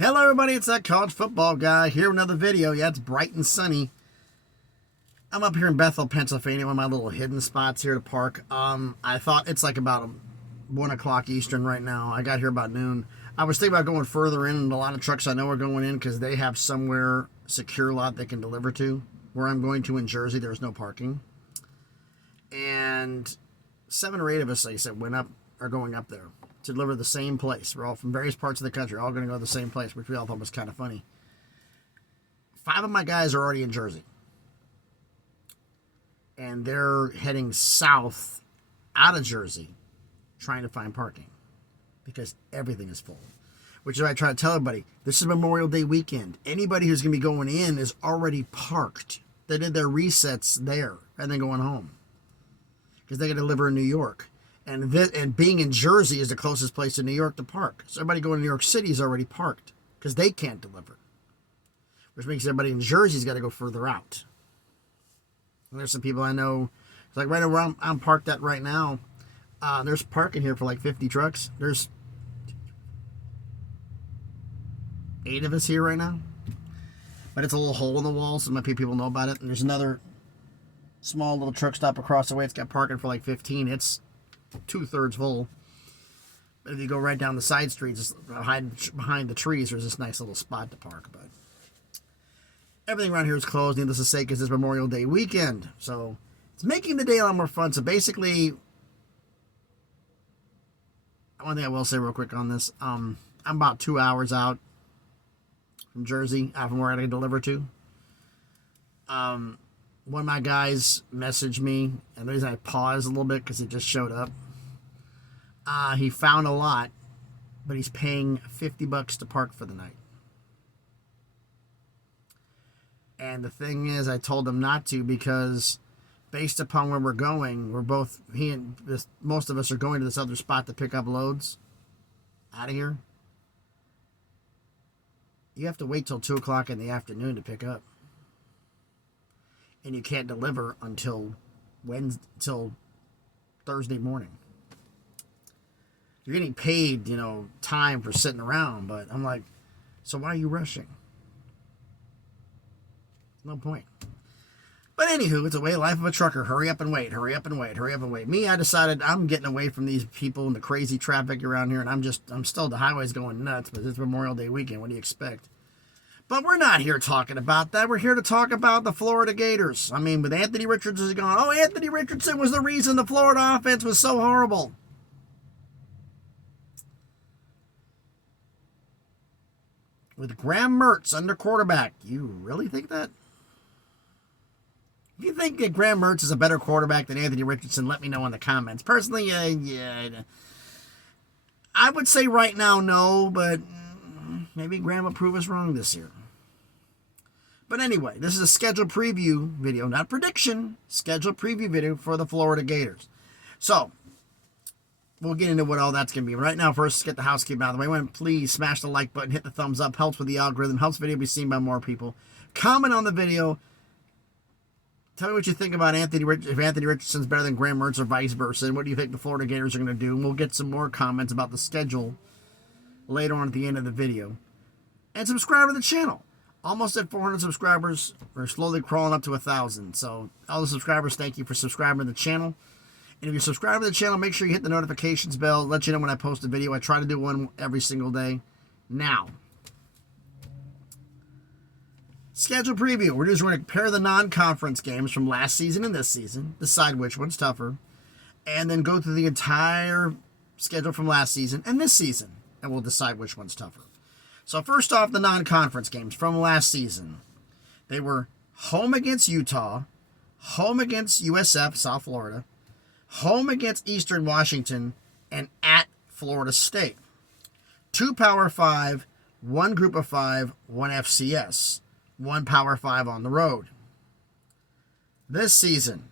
Hello everybody, it's that college football guy here with another video. Yeah, it's bright and sunny. I'm up here in Bethel, Pennsylvania, one of my little hidden spots here to park. I thought it's like about 1 o'clock Eastern right now. I got here about noon. I was thinking about going further in, and a lot of trucks I know are going in because they have somewhere secure lot they can deliver to. Where I'm going to in Jersey, there's no parking. And 7 or 8 of us, like I said, are going up there to deliver the same place. We're all from various parts of the country, all going to go to the same place, which we all thought was kind of funny. 5 of my guys are already in Jersey. And they're heading south out of Jersey trying to find parking because everything is full. Which is why I try to tell everybody, this is Memorial Day weekend. Anybody who's going to be going in is already parked. They did their resets there and then going home because they got to deliver in New York. And being in Jersey is the closest place to New York to park. So everybody going to New York City is already parked because they can't deliver. Which makes everybody in Jersey's got to go further out. And there's some people I know, it's like right where I'm parked at right now, there's parking here for like 50 trucks. There's 8 of us here right now. But it's a little hole in the wall, so people know about it. And there's another small little truck stop across the way. It's got parking for like 15. It's 2/3 full. But if you go right down the side streets, behind the trees, there's this nice little spot to park. But everything around here is closed, needless to say, because it's Memorial Day weekend. So it's making the day a lot more fun. So basically, one thing I will say real quick on this, I'm about 2 hours out from Jersey, out from where I got to deliver to. One of my guys messaged me, and the reason I paused a little bit because he just showed up. He found a lot, but he's paying $50 to park for the night. And the thing is, I told him not to because based upon where we're going, most of us are going to this other spot to pick up loads out of here. You have to wait till 2 o'clock in the afternoon to pick up. And you can't deliver until Thursday morning. You're getting paid, time for sitting around, but I'm like, so why are you rushing? No point. But anywho, it's a way of life of a trucker. Hurry up and wait, hurry up and wait, hurry up and wait. Me, I decided I'm getting away from these people and the crazy traffic around here, and I'm still, the highway's going nuts, but it's Memorial Day weekend. What do you expect? But we're not here talking about that. We're here to talk about the Florida Gators. I mean, with Anthony Richardson going, oh, Anthony Richardson was the reason the Florida offense was so horrible. With Graham Mertz under quarterback. You really think that? If you think that Graham Mertz is a better quarterback than Anthony Richardson, let me know in the comments. Personally, yeah. I would say right now, no, but maybe Graham will prove us wrong this year. But anyway, this is a scheduled preview video, not prediction, scheduled preview video for the Florida Gators. So, we'll get into what all that's going to be. Right now, first, let's get the housekeeping out of the way. Please smash the like button, hit the thumbs up, helps with the algorithm, helps the video be seen by more people. Comment on the video. Tell me what you think about if Anthony Richardson's better than Graham Mertz or vice versa, and what do you think the Florida Gators are going to do. And we'll get some more comments about the schedule later on at the end of the video. And subscribe to the channel. Almost at 400 subscribers. We're slowly crawling up to 1,000. So, all the subscribers, thank you for subscribing to the channel. And if you subscribe to the channel, make sure you hit the notifications bell. Let you know when I post a video. I try to do one every single day. Now, schedule preview. We're going to compare the non-conference games from last season and this season. Decide which one's tougher. And then go through the entire schedule from last season and this season. And we'll decide which one's tougher. So first off, the non-conference games from last season. They were home against Utah, home against USF, South Florida, home against Eastern Washington, and at Florida State. 2 Power 5, 1 Group of 5, 1 FCS, 1 Power 5 on the road. This season,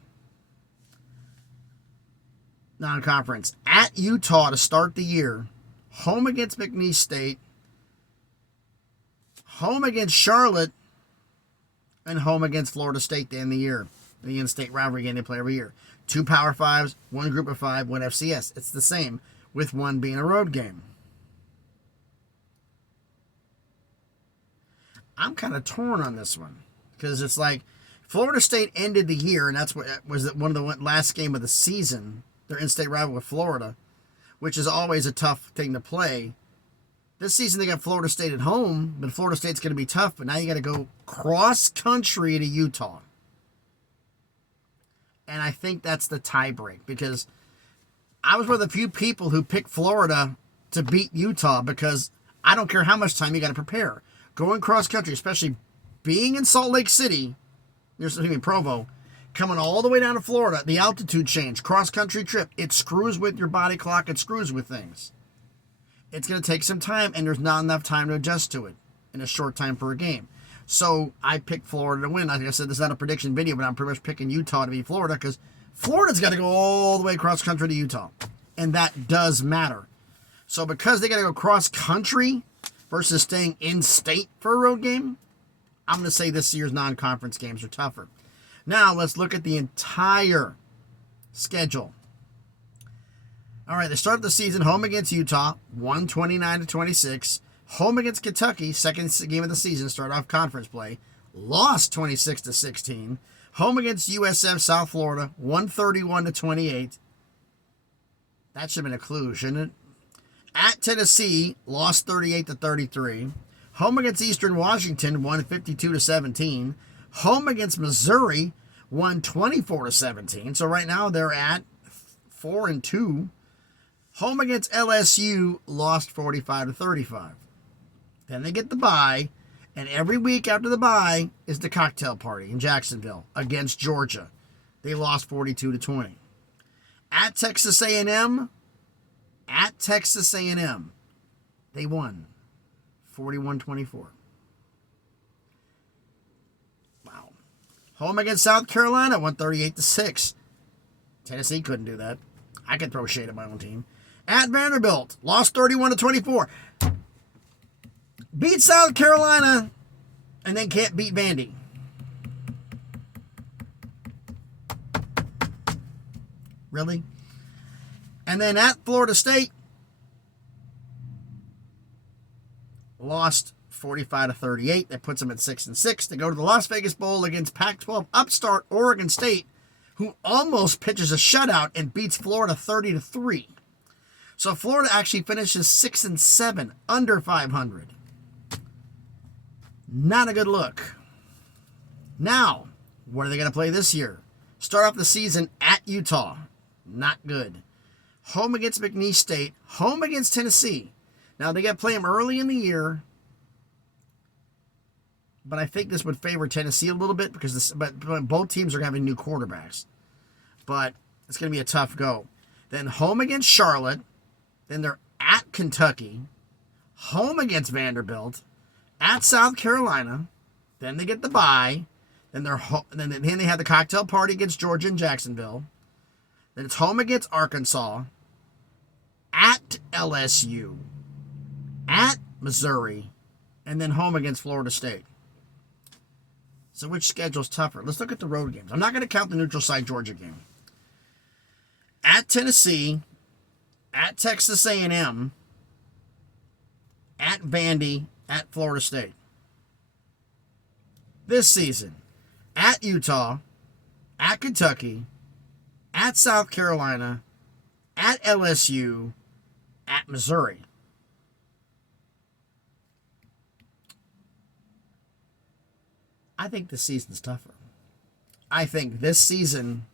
non-conference, at Utah to start the year, home against McNeese State, home against Charlotte, and home against Florida State to end the year. The in-state rivalry game they play every year. 2 Power 5s, 1 Group of 5, 1 FCS. It's the same, with one being a road game. I'm kind of torn on this one because it's like Florida State ended the year, and that's what was one of the last game of the season. Their in-state rival with Florida, which is always a tough thing to play. This season they got Florida State at home, but Florida State's going to be tough. But now you got to go cross-country to Utah. And I think that's the tie break because I was one of the few people who picked Florida to beat Utah because I don't care how much time you got to prepare. Going cross-country, especially being in Salt Lake City, Provo, coming all the way down to Florida, the altitude change, cross-country trip, it screws with your body clock, it screws with things. It's going to take some time, and there's not enough time to adjust to it in a short time for a game. So I picked Florida to win. Like I said, this is not a prediction video, but I'm pretty much picking Utah to beat Florida because Florida's got to go all the way cross-country to Utah, and that does matter. So because they got to go cross-country versus staying in-state for a road game, I'm going to say this year's non-conference games are tougher. Now, let's look at the entire schedule. All right, they started the season home against Utah, 129-26. Home against Kentucky, second game of the season, started off conference play, lost 26-16. Home against USF South Florida, 131-28. That should have been a clue, shouldn't it? At Tennessee, lost 38-33. Home against Eastern Washington, won 52-17. Home against Missouri, won 24-17. So right now they're at 4-2. Home against LSU, lost 45-35. Then they get the bye, and every week after the bye is the cocktail party in Jacksonville against Georgia. They lost 42-20. At Texas A&M, they won 41-24. Wow. Home against South Carolina, won 38-6. Tennessee couldn't do that. I could throw shade at my own team. At Vanderbilt, lost 31-24. Beat South Carolina, and then can't beat Vandy. Really? And then at Florida State, lost 45-38. That puts them at 6-6. They go to the Las Vegas Bowl against Pac-12 upstart Oregon State, who almost pitches a shutout and beats Florida 30-3. So Florida actually finishes 6-7, under 500. Not a good look. Now, what are they going to play this year? Start off the season at Utah. Not good. Home against McNeese State. Home against Tennessee. Now, they got to play them early in the year. But I think this would favor Tennessee a little bit because but both teams are having new quarterbacks. But it's going to be a tough go. Then home against Charlotte. Then they're at Kentucky. Home against Vanderbilt. At South Carolina. Then they get the bye. Then then they have the cocktail party against Georgia and Jacksonville. Then it's home against Arkansas. At LSU. At Missouri. And then home against Florida State. So which schedule's tougher? Let's look at the road games. I'm not going to count the neutral site Georgia game. At Tennessee. At Texas A&M. At Vandy. At Florida State. This season, at Utah, at Kentucky, at South Carolina, at LSU, at Missouri. I think this season's tougher. I think this season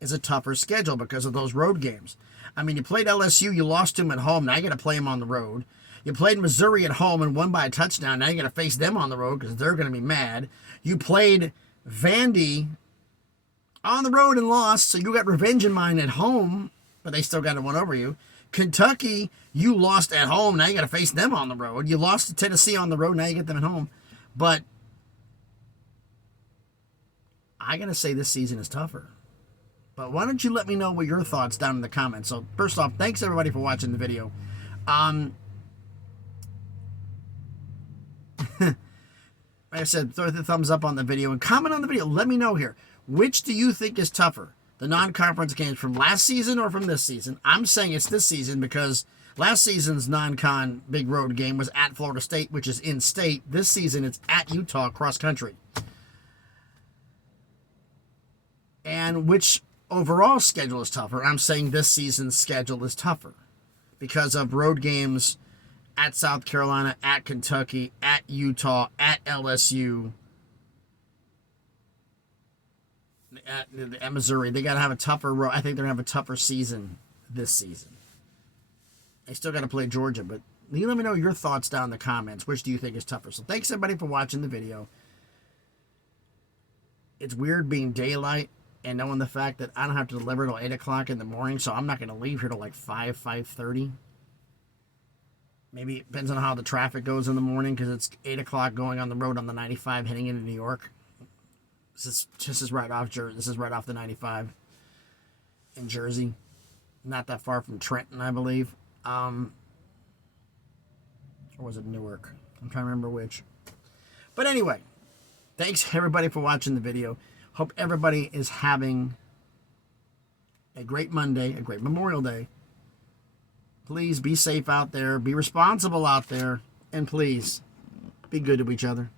is a tougher schedule because of those road games. I mean, you played LSU, you lost them at home, now you got to play them on the road. You played Missouri at home and won by a touchdown. Now you're going to face them on the road because they're going to be mad. You played Vandy on the road and lost, so you got revenge in mind at home, but they still got to win over you. Kentucky, you lost at home. Now you got to face them on the road. You lost to Tennessee on the road. Now you get them at home. But I got to say this season is tougher. But why don't you let me know what your thoughts down in the comments. So first off, thanks everybody for watching the video. Like I said, throw the thumbs up on the video and comment on the video. Let me know here. Which do you think is tougher? The non-conference games from last season or from this season? I'm saying it's this season because Last season's non-con big road game was at Florida State, which is in-state. This season, it's at Utah cross-country. And which overall schedule is tougher? I'm saying this season's schedule is tougher because of road games at South Carolina, at Kentucky, at Utah, at LSU, at Missouri. They got to have a tougher road. I think they're going to have a tougher season this season. They still got to play Georgia, but you let me know your thoughts down in the comments. Which do you think is tougher? So thanks, everybody, for watching the video. It's weird being daylight and knowing the fact that I don't have to deliver till 8 o'clock in the morning, so I'm not going to leave here till like 5:30. Maybe it depends on how the traffic goes in the morning because it's 8 o'clock going on the road on the 95 heading into New York. This is right off the 95 in Jersey. Not that far from Trenton, I believe. Or was it Newark? I'm trying to remember which. But anyway, thanks everybody for watching the video. Hope everybody is having a great Monday, a great Memorial Day. Please be safe out there, be responsible out there, and please be good to each other.